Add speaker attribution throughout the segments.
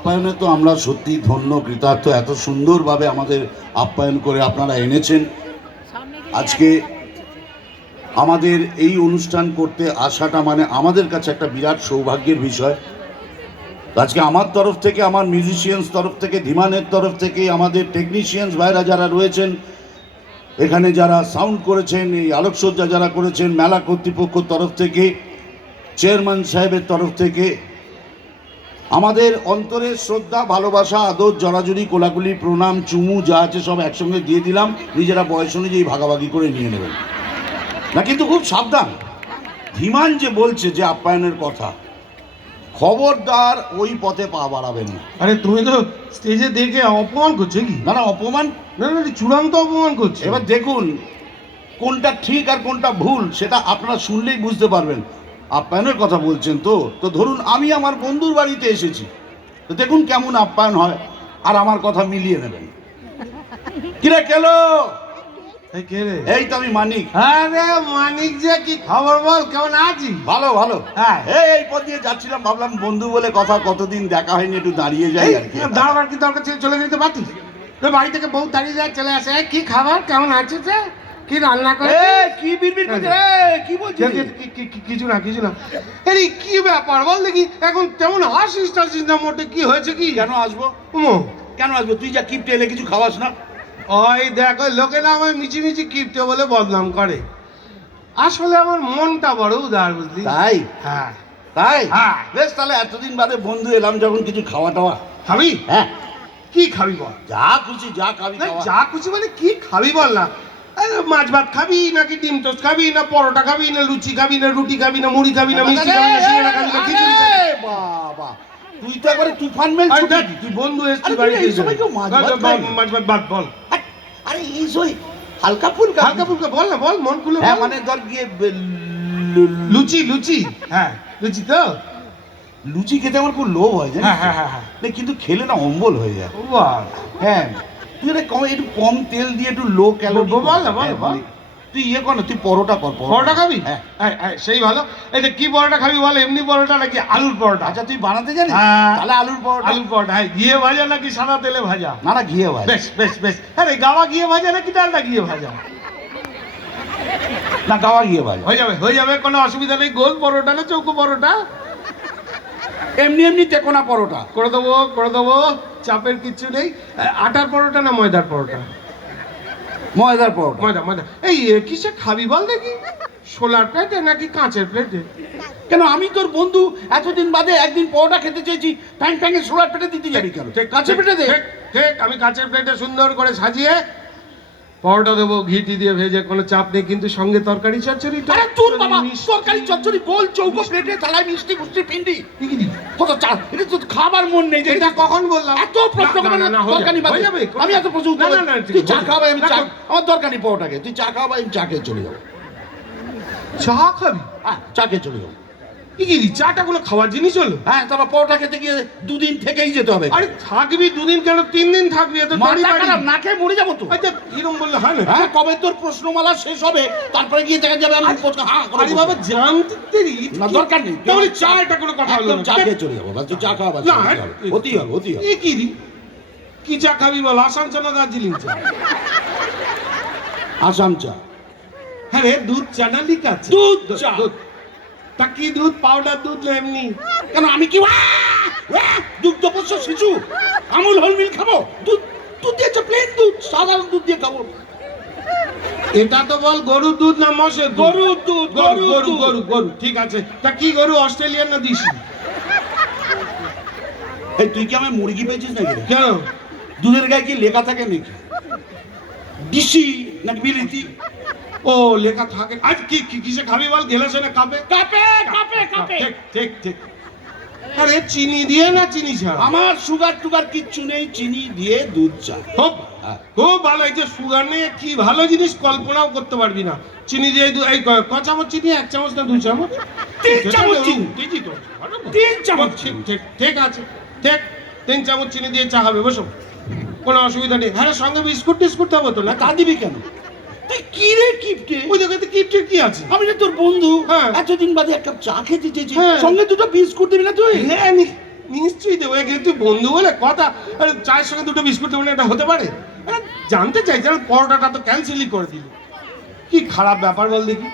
Speaker 1: আপ্যায়নে তো আমরা সত্যি ধন্য, কৃতার্থ, এত সুন্দরভাবে আমাদের আপ্যায়ন করে আপনারা এনেছেন। আজকে আমাদের এই অনুষ্ঠান করতে আসাটা মানে আমাদের কাছে একটা বিরাট সৌভাগ্যের বিষয়। আজকে আমার তরফ থেকে, আমার মিউজিশিয়ানস তরফ থেকে, ধীমানের তরফ থেকে, আমাদের টেকনিশিয়ানস ভাইরা যারা রয়েছেন, এখানে যারা সাউন্ড করেছেন, এই আলোকসজ্জা যারা করেছেন, মেলা কর্তৃপক্ষর তরফ থেকে চেয়ারম্যান সাহেবের তরফ থেকে আমাদের অন্তরের শ্রদ্ধা ভালোবাসা আদর জড়াজড়ি কোলাকুলি প্রণাম চুমু যা আছে সব একসঙ্গে দিয়ে দিলাম। নিজেরা বয়স অনুযায়ী ভাগাভাগি করে নিয়ে নেবেন। না কিন্তু খুব সাবধান। ধীমান যে বলছে যে আপ্যায়নের কথা খবরদার ওই পথে পা বাড়াবেন না।
Speaker 2: আরে তুমি তো স্টেজে দেখে অপমান করছ কি?
Speaker 1: না না অপমান?
Speaker 2: না না চূড়ান্ত অপমান করছে।
Speaker 1: এবার দেখুন কোনটা ঠিক আর কোনটা ভুল সেটা আপনারা শুনলেই বুঝতে পারবেন। আপ্যায়নের কথা বলছেন তো? তো ধরুন আমি আমার বন্ধুর বাড়িতে এসেছি। তো দেখুন কেমন আপ্যায়ন হয় আর আমার কথা মিলিয়ে নেবেন। কিরে কেলো
Speaker 2: এই
Speaker 1: এই তো আমি মানিক।
Speaker 2: আরে মানিক যে কি খবর বল? কেমন আছিস?
Speaker 1: ভালো ভালো।
Speaker 2: হ্যাঁ।
Speaker 1: এই পথ দিয়ে যাচ্ছিলাম ভাবলাম বন্ধু বলে কথা কতদিন দেখা হয়নি একটু দাঁড়িয়ে যাই আর কি।
Speaker 2: দাঁড়াবার কি দরকার ছিল চলে যেতে পারতিস? বাড়ি থেকে বউ দাঁড়িয়ে যায় চলে আসে। "এই, কি খাবার? কেমন আছিস রে? কি রান্না করে?
Speaker 1: কি বিড়বিড় করছিস? এই, কি বলছিস?
Speaker 2: কিছু না কিছু না। এই কি ব্যাপার? বল দেখি এখন তেমন আসিস টাসিস না মোটে? কি হয়েছে কি?
Speaker 1: কেন আসব?
Speaker 2: উমো,
Speaker 1: কেন আসব? তুই যা কিপটে এলে কিছু খাওয়াস না।
Speaker 2: ওই দেখ ওই লোকে না আমায় মিচি মিচি কিপটে বলে বদনাম করে। আসলে আমার মনটা বড় উদার বুঝলি?
Speaker 1: তাই?
Speaker 2: হ্যাঁ।
Speaker 1: তাই?
Speaker 2: হ্যাঁ।
Speaker 1: বেশ তাহলে এতদিন বাদে বন্ধু এলাম যখন কিছু খাওয়া টাওয়া
Speaker 2: খাবি?
Speaker 1: হ্যাঁ।
Speaker 2: কি খাবি বল?
Speaker 1: যা খুশি যা খাবি
Speaker 2: না, যা খুশি মানে কি খাবি বল না? আরে, মাছ ভাত খাবি নাকি ডিম টোস্ট খাবি না পরোটা খাবি না লুচি খাবি না রুটি খাবি না মুড়ি খাবি না মিষ্টি খাবি না সিঙ্গাড়া খাবি না খিচুড়ি খাবি
Speaker 1: বাবা। তুই তো একবারে তুফান মেল ছুটি।
Speaker 2: তুই বন্ধু এসছিস বাড়িতে
Speaker 1: এই সময় কেউ মাছ ভাত?
Speaker 2: মাছ ভাত ভাত বল।
Speaker 1: আরে এই সই হালকা ফুলকা।
Speaker 2: হালকা ফুলকা বল না বল মন খুলে
Speaker 1: হ্যাঁ মানে ধর গিয়ে
Speaker 2: লুচি লুচি। হ্যাঁ। লুচি তো?
Speaker 1: লুচি খেতে আমার খুব লোভ হয় জানিস
Speaker 2: হ্যাঁ হ্যাঁ হ্যাঁ হ্যাঁ।
Speaker 1: কিন্তু খেলে না অম্বল হয়ে যায়। হ্যাঁ। তুই একটা কম একটু কম তেল দিয়ে একটু লো ক্যালোরি
Speaker 2: বল না, বল না, বল।
Speaker 1: তুই ইয়ে কর না তুই পরোটা কর
Speaker 2: পরোটা। খাবি?
Speaker 1: হ্যাঁ।
Speaker 2: হ্যাঁ হ্যাঁ সেই ভালো। এই কি পরোটা খাবি বল এমনি পরোটা নাকি আলুর পরোটা?
Speaker 1: আচ্ছা তুই বানাতে জানিস?
Speaker 2: হ্যাঁ।
Speaker 1: তাহলে আলুর পরোটা।
Speaker 2: আলুর পরোটা হ্যাঁ ঘিয়ে ভাজা নাকি সাদা তেলে ভাজা?
Speaker 1: না না ঘিয়ে ভাই
Speaker 2: বেশ বেশ বেশ। আরে গাওয়া গিয়ে ভাজা নাকি ডালটা গিয়ে ভাজা?
Speaker 1: না গাওয়া ঘিয়ে ভাই
Speaker 2: হয়ে যাবে হয়ে যাবে কোনো অসুবিধা নেই। গোল পরোটা না চৌকো পরোটা?
Speaker 1: এমনি এমনি টেকোনা পরোটা।
Speaker 2: করে দেবো করে দেবো। চাপের কিছু নেই। আটার পরোটা না ময়দার পরোটা?
Speaker 1: ময়দার পরোটা।
Speaker 2: ময়দা ময়দা। এই কিসে খাবি বল দেখি? সোলার প্লেটে নাকি কাঁচের প্লেটে
Speaker 1: কেন আমি তোর বন্ধু এতদিন বাদে একদিন পরোটা খেতে চেয়েছি ট্যাং ট্যাঙে সোলার প্লেটে দিতে যাবি কেন? কাঁচের প্লেটে দে।
Speaker 2: ঠিক ঠিক আমি কাঁচের প্লেটে সুন্দর করে সাজিয়ে পরোটা দেবো ঘিটি দিয়ে ভেজে কোনো চাপ নেই কিন্তু সঙ্গে তরকারি চচ্চড়ি
Speaker 1: আরে তোর বাবা তরকারি চচ্চড়ি গোল চৌকো প্লেটে থালায় মিষ্টি ফুষ্টি পিন্ডি। কত চা এটা তো খাবার মন নেই যে
Speaker 2: এটা কখন বললাম?
Speaker 1: এত প্রশ্ন
Speaker 2: না,
Speaker 1: করবে
Speaker 2: না, যাবে,
Speaker 1: বাদ
Speaker 2: যাবে।
Speaker 1: আমি এত প্রশ্ন
Speaker 2: না, না, না,
Speaker 1: তুই চা। খাওয়াবে আমি চা আমার দরকার নেই পরোটাকে তুই চা খাওয়াবে আমি চা খেয়ে চলে যাব।
Speaker 2: চা খাবি?
Speaker 1: চা খেয়ে চলে যাব।
Speaker 2: কি চাটা গুলো খাওয়ার জিনিস হলো?
Speaker 1: হ্যাঁ তারপর পরোটা খেতে গিয়ে দুদিন থেকেই যেতে হবে।
Speaker 2: আরে থাকবি দুদিন কেন? তিন দিন থাকবি এত
Speaker 1: না খেয়ে মরে যাব তো।
Speaker 2: আচ্ছা এরকম বললে হয় না?
Speaker 1: হ্যাঁ কবে তোর প্রশ্নমালা শেষ হবে তারপরে গিয়ে দেখা যাবে আমি হ্যাঁ
Speaker 2: আরে বাবা জানতে দেরি
Speaker 1: না দরকার নেই।
Speaker 2: তাহলে চা এটা কোনো কথা হলো না?
Speaker 1: চা খেয়ে চলে যাব বাস তুই চা খাওয়া বাস
Speaker 2: না
Speaker 1: হতেই হবে হতেই হবে।
Speaker 2: কি রে? কি চা খাবি বল? আসাম চা না দার্জিলিং চা?
Speaker 1: আসাম চা।
Speaker 2: হ্যাঁ রে দুধ চা না আছে
Speaker 1: দুধ চা।
Speaker 2: তা কি দুধ পাউডার দুধ না এমনি।
Speaker 1: কেন আমি কি দুগ্ধপোষ্য শিশু। আমুল হলমিল খাব। দুধ দুধ দিয়েছে প্লেন দুধ সাধারণ দুধ দিয়ে খাব।
Speaker 2: এটা তো বল গরুর দুধ না দুধ?
Speaker 1: গরুর দুধ
Speaker 2: গরু গরু গরু গরু ঠিক আছে। তা কি গরু অস্ট্রেলিয়ান না দিস
Speaker 1: এই তুই কি আমার মুরগি পেয়েছিস নাকি?
Speaker 2: কেন?
Speaker 1: দুধের গায়ে কি লেখা থাকে নাকি? ডিসি নাকি বিলিতি?
Speaker 2: ও লেখা থাকে। আজ কি কি- কিসে খাবি বল? গেলাসে না কাপে।
Speaker 1: কাপে কাপে কাপে।
Speaker 2: ঠিক ঠিক ঠিক। আরে চিনি দিয়ে না চিনি ছাড়া?
Speaker 1: আমার সুগার টুগার কিচ্ছু নেই চিনি দিয়ে দুধ চা।
Speaker 2: খুব
Speaker 1: হ্যাঁ।
Speaker 2: খুব ভালো। এই যে সুগার নিয়ে কি ভালো জিনিস কল্পনাও করতে পারবি না। চিনি দিয়ে দু- এই ক- চামচ চিনি এক চামচ না দু চামচ?
Speaker 1: তিন চামচ চিনি।
Speaker 2: ঠিকই তো
Speaker 1: তিন চামচ
Speaker 2: ঠিক ঠিক ঠিক আছে। ঠিক তিন চামচ চিনি দিয়ে চা হবে বসো। কোনো অসুবিধা নেই। হ্যাঁ সঙ্গে বিস্কুট টিস্কুট হবে তো না?
Speaker 1: তা দিবি কেন? তুই কি রে কিপটে
Speaker 2: ওই জায়গাতে কি ঠিক কি আছে?
Speaker 1: আমি যে তোর বন্ধু।
Speaker 2: হ্যাঁ।
Speaker 1: এতদিন বাদে এক কাপ চা খেতে চেয়েছি।
Speaker 2: হ্যাঁ।
Speaker 1: সঙ্গে দুটো বিস্কুট দিবি না তুই?
Speaker 2: হ্যাঁ নি নিশ্চয়ই দেবো। একে তুই বন্ধু বলে কথা। আরে চায়ের সঙ্গে দুটো বিস্কুট দেবো না এটা হতে পারে? আরে জানতে চাই আর পরোটাটা তো ক্যান্সেলই করে দিলি। কি খারাপ ব্যাপার বল দেখি।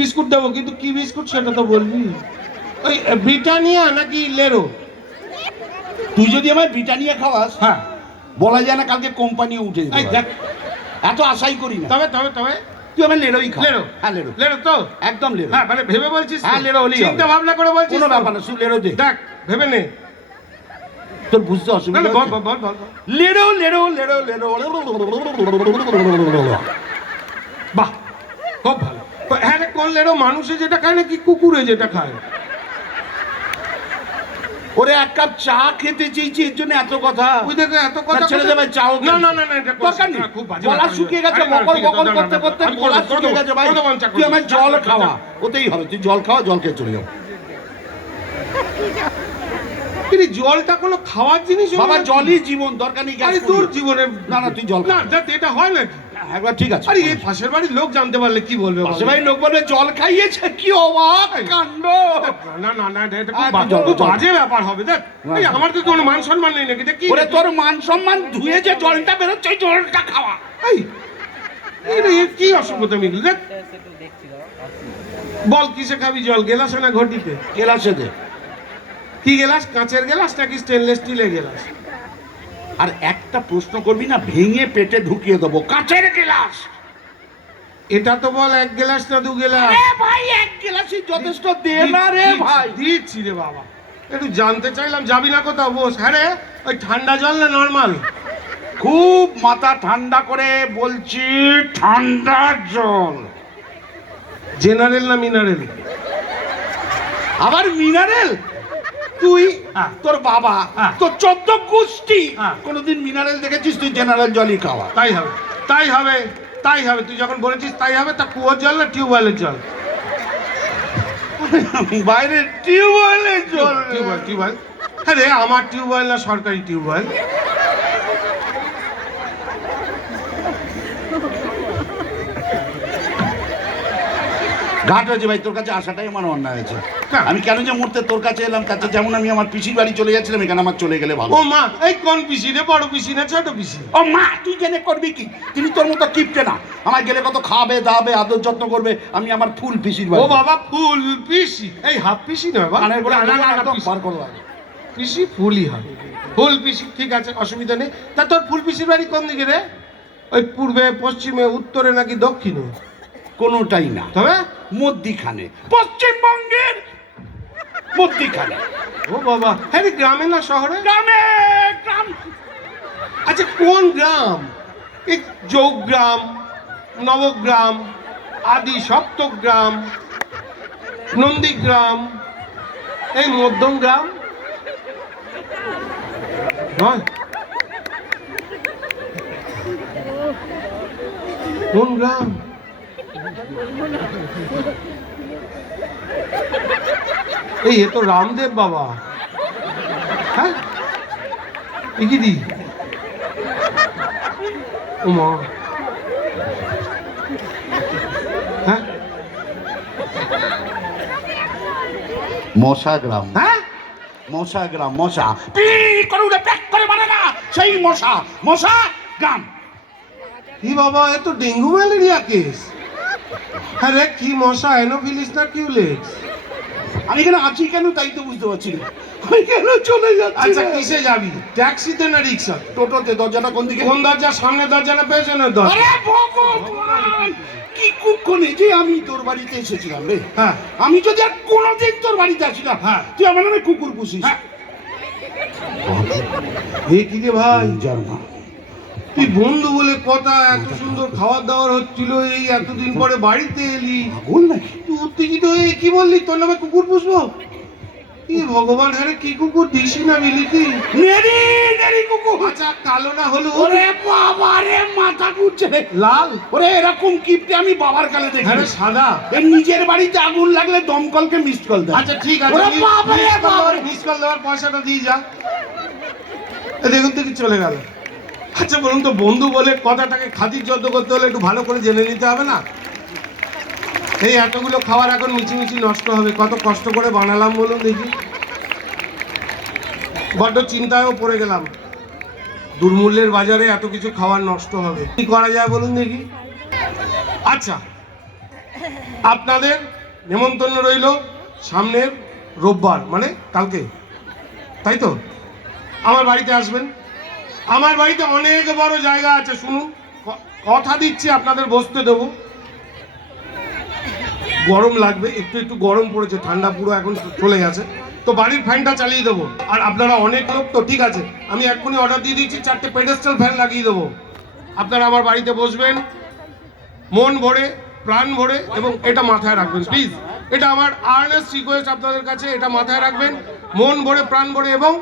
Speaker 2: বিস্কুট দেবো কিন্তু কি বিস্কুট সেটা তো বলবি? ওই ব্রিটানিয়া নাকি লেরো?
Speaker 1: তুই যদি আমার ব্রিটানিয়া খাওয়াস
Speaker 2: হ্যাঁ।
Speaker 1: বলা যায় না কালকে কোম্পানি উঠে
Speaker 2: দেখ।
Speaker 1: এত আশাই করি না।
Speaker 2: তবে তবে তবে।
Speaker 1: তুই আমার লেরোই খা।
Speaker 2: লেরো।
Speaker 1: হ্যাঁ লেড়ো
Speaker 2: লেরো তো?
Speaker 1: একদম লেরো।
Speaker 2: হ্যাঁ মানে ভেবে বলছিস?
Speaker 1: হ্যাঁ, হলেই হবে।
Speaker 2: চিন্তা ভাবনা করে বলছিস
Speaker 1: কোনো ব্যাপার না শুধু লেরো দে।
Speaker 2: দেখ ভেবে নে।
Speaker 1: তোর বুঝতে
Speaker 2: না,
Speaker 1: অসুবিধা
Speaker 2: না, বল? বল বল।
Speaker 1: লেরো লেড়ো লেরো লেরো
Speaker 2: বাহ খুব ভালো। তো হ্যাঁ কোন লেড়ো মানুষে যেটা খায় নাকি কুকুরে যেটা খায়?
Speaker 1: ওরে এক কাপ চা খেতে চেয়েছি এর জন্য এত কথা।
Speaker 2: ওই দেখো এত কথা
Speaker 1: ছেড়ে দেবে, চাও
Speaker 2: না না না না এটা
Speaker 1: দরকার
Speaker 2: না,
Speaker 1: নেই।
Speaker 2: খুব বাজে
Speaker 1: গলা শুকিয়ে গেছে বকর বকর করতে করতে গলা শুকিয়ে গেছে ভাই। তুই আমার জল খাওয়া। ওতেই হবে তুই জল খাওয়া জল খেয়ে চলে যাও।
Speaker 2: জলটা কোনো খাওয়ার জিনিস
Speaker 1: বাবা জলই জীবন দরকার নেই
Speaker 2: আরে তোর জীবনে
Speaker 1: না, না, তুই জল
Speaker 2: না এটা হয় নাকি
Speaker 1: একবার ঠিক আছে
Speaker 2: আরে এই পাশের বাড়ির লোক জানতে পারলে কি বলবে বল?
Speaker 1: পাশে ভাই লোক বলবে জল খাইয়েছে কি অবাক কাণ্ড।
Speaker 2: না না না না, এটা খুব
Speaker 1: জল।
Speaker 2: বাজে ব্যাপার হবে দেখ। এই আমার তো কোনো মান সম্মান নেই নাকি? দেখ
Speaker 1: ওরে তোর মান সম্মান ধুয়ে যে জলটা বেরোচ্ছে জলটা খাওয়া।
Speaker 2: এই এটা কি অসভ্যতা মিগল দেখ। বল কিসে খাবি জল? গেলাসে না ঘটিতে?
Speaker 1: গেলাসে দে।
Speaker 2: কি গেলাস? কাঁচের গেলাস নাকি স্টেনলেস স্টিলের গেলাস?
Speaker 1: আর একটা প্রশ্ন করবি না ভেঙে পেটে ঢুকিয়ে দেবো। কাঁচের গেলাস!
Speaker 2: এটা তো বল এক গেলাস না দু গেলাস?
Speaker 1: ভাই এক গেলাসই যথেষ্ট। দে না রে ভাই।
Speaker 2: দিচ্ছি রে বাবা। একটু জানতে চাইলাম যাবি না কোথাও? বস। হ্যাঁ রে ওই ঠান্ডা জল না নর্মাল
Speaker 1: খুব মাথা ঠান্ডা করে বলছি ঠান্ডা জল।
Speaker 2: জেনারেল না মিনারেল
Speaker 1: আবার মিনারেল তুই
Speaker 2: হ্যাঁ।
Speaker 1: তোর বাবা
Speaker 2: হ্যাঁ।
Speaker 1: তোর চোদ্দ গোষ্ঠী।
Speaker 2: হ্যাঁ।
Speaker 1: কোনোদিন মিনারেল দেখেছিস তুই জেনারেল জলই খাওয়া
Speaker 2: তাই হবে তাই হবে তাই হবে। তুই যখন বলেছিস তাই হবে তা কুয়োর জল না টিউবওয়েলের জল?
Speaker 1: বাইরে টিউবওয়েলের জল।
Speaker 2: Tubewell tubewell. হ্যাঁ রে আমার টিউবওয়েল না সরকারি টিউবওয়েল?
Speaker 1: ঘাট হয়েছে ভাই তোর কাছে আসাটাই আমার অন্যায় হয়েছে।
Speaker 2: কেন?
Speaker 1: আমি কেন যে মুহূর্তে তোর কাছে এলাম তাতে যেমন আমি আমার পিসির বাড়ি চলে যাচ্ছিলাম এখানে আমার চলে গেলে ভালো।
Speaker 2: ও মা এই কোন পিসি রে বড় পিসি না ছোট পিসি?
Speaker 1: ও মা তুই জেনে করবি কি? তিনি তোর মতো কিপটে না। আমার গেলে কত খাবে দাবে আদর যত্ন করবে আমি আমার ফুল পিসির বাড়ি।
Speaker 2: ও বাবা ফুল পিসি? এই হাফ পিসি নয় বা
Speaker 1: কানের গোড়া
Speaker 2: না, না।
Speaker 1: বার করলাম
Speaker 2: পিসি ফুলই হবে। ফুল পিসি ঠিক আছে অসুবিধা নেই। তা তোর ফুল পিসির বাড়ি কোন দিকে রে? ওই পূর্বে পশ্চিমে উত্তরে নাকি দক্ষিণে?
Speaker 1: কোনোটাই না।
Speaker 2: তবে?
Speaker 1: মধ্যিখানে। পশ্চিমবঙ্গের মধ্যিখানে।
Speaker 2: ও বাবা। হ্যাঁ গ্রামে না শহরে?
Speaker 1: গ্রামে গ্রাম।
Speaker 2: আচ্ছা কোন গ্রাম? এই যোগগ্রাম নবগ্রাম আদি সপ্তগ্রাম নন্দীগ্রাম এই মধ্যম গ্রাম? নয়। কোন গ্রাম? এই এ তো রামদেব বাবা। হ্যাঁ? উমা হ্যাঁ?
Speaker 1: মশা গ্রাম।
Speaker 2: হ্যাঁ?
Speaker 1: মশা গ্রাম মশা। পি করে উড়ে প্যাক করে মানে না সেই মশা মশা গ্রাম।
Speaker 2: কি বাবা এ তো ডেঙ্গু ম্যালেরিয়া কেস। হ্যাঁ রে কি মশা এনোফিলিস না কিউলেক্স?
Speaker 1: আমি এখানে আছি কেন তাই তো বুঝতে পারছি না। আমি কেন চলে যাচ্ছি
Speaker 2: আচ্ছা
Speaker 1: না?
Speaker 2: কিসে যাবি? ট্যাক্সিতে না রিক্সা
Speaker 1: টোটোতে দরজাটা কোন দিকে?
Speaker 2: কোন দরজা সামনে দরজা না পেছনের দরজা
Speaker 1: আরে ভগবান! কি কুক্ষণে যে আমি তোর বাড়িতে এসেছিলাম রে।
Speaker 2: হ্যাঁ।
Speaker 1: আমি যদি আর কোনোদিন তোর বাড়িতে আসি না
Speaker 2: হ্যাঁ।
Speaker 1: তুই আমার নামে কুকুর পুষিস।
Speaker 2: হ্যাঁ। এ কি রে ভাই?
Speaker 1: যার মা
Speaker 2: তুই বন্ধু বলে কথা এত সুন্দর খাবার দাবার হচ্ছিল এই এতদিন পরে বাড়িতে এলি।
Speaker 1: পাগল নাকি?
Speaker 2: তুই উত্তেজিত হয়ে কি বললি? তোর নামে কুকুর পুষবো? কি ভগবান হ্যাঁ কি কুকুর? দিস না মিলিতি?
Speaker 1: নেরি নেরি কুকুর।
Speaker 2: আচ্ছা কালো না হলো
Speaker 1: ওরে বাবা রে মাথা ঘুরছে রে।
Speaker 2: লাল?
Speaker 1: ওরে এরকম কিপটে আমি বাবার কালে দেখি।
Speaker 2: হ্যাঁ রে, সাদা।
Speaker 1: এর নিজের বাড়িতে আগুন লাগলে দমকলকে মিসড কল দেয়।
Speaker 2: আচ্ছা ঠিক আছে।
Speaker 1: ওরে বাবা রে বাবা।
Speaker 2: মিস কল দেওয়ার পয়সাটা দিয়ে যা। দেখুন তো কি চলে গেল। আচ্ছা বলুন তো, বন্ধু বলে কথাটাকে খাতির যত্ন করতে হলে একটু ভালো করে জেনে নিতে হবে না? এই এতগুলো খাবার এখন মিচি মিচি নষ্ট হবে, কত কষ্ট করে বানালাম বলুন দেখি। বড্ড চিন্তায়ও পড়ে গেলাম। দুর্মূল্যের বাজারে এত কিছু খাবার নষ্ট হবে। কি করা যায় বলুন দেখি। আচ্ছা আপনাদের নেমন্তন্ন রইল সামনের রোববার মানে কালকে, তাই তো? আমার বাড়িতে আসবেন। আমার বাড়িতে অনেক বড় জায়গা আছে শুনুন কথা দিচ্ছি, আপনাদের বসতে দেবো। গরম লাগবে, একটু একটু গরম পড়েছে, ঠান্ডা পুরো এখন চলে গেছে। তো বাড়ির ফ্যানটা চালিয়ে দেবো। আর আপনারা অনেক লোক, তো ঠিক আছে, আমি এক্ষুনি অর্ডার দিয়ে দিচ্ছি, চারটে পেডেস্টাল ফ্যান লাগিয়ে দেবো। আপনারা আমার বাড়িতে বসবেন, মন ভরে, প্রাণ ভরে, এবং এটা মাথায় রাখবেন প্লিজ এটা আমার আর্নেস্ট রিকোয়েস্ট আপনাদের কাছে, এটা মাথায় রাখবেন, মন ভরে, প্রাণ ভরে, এবং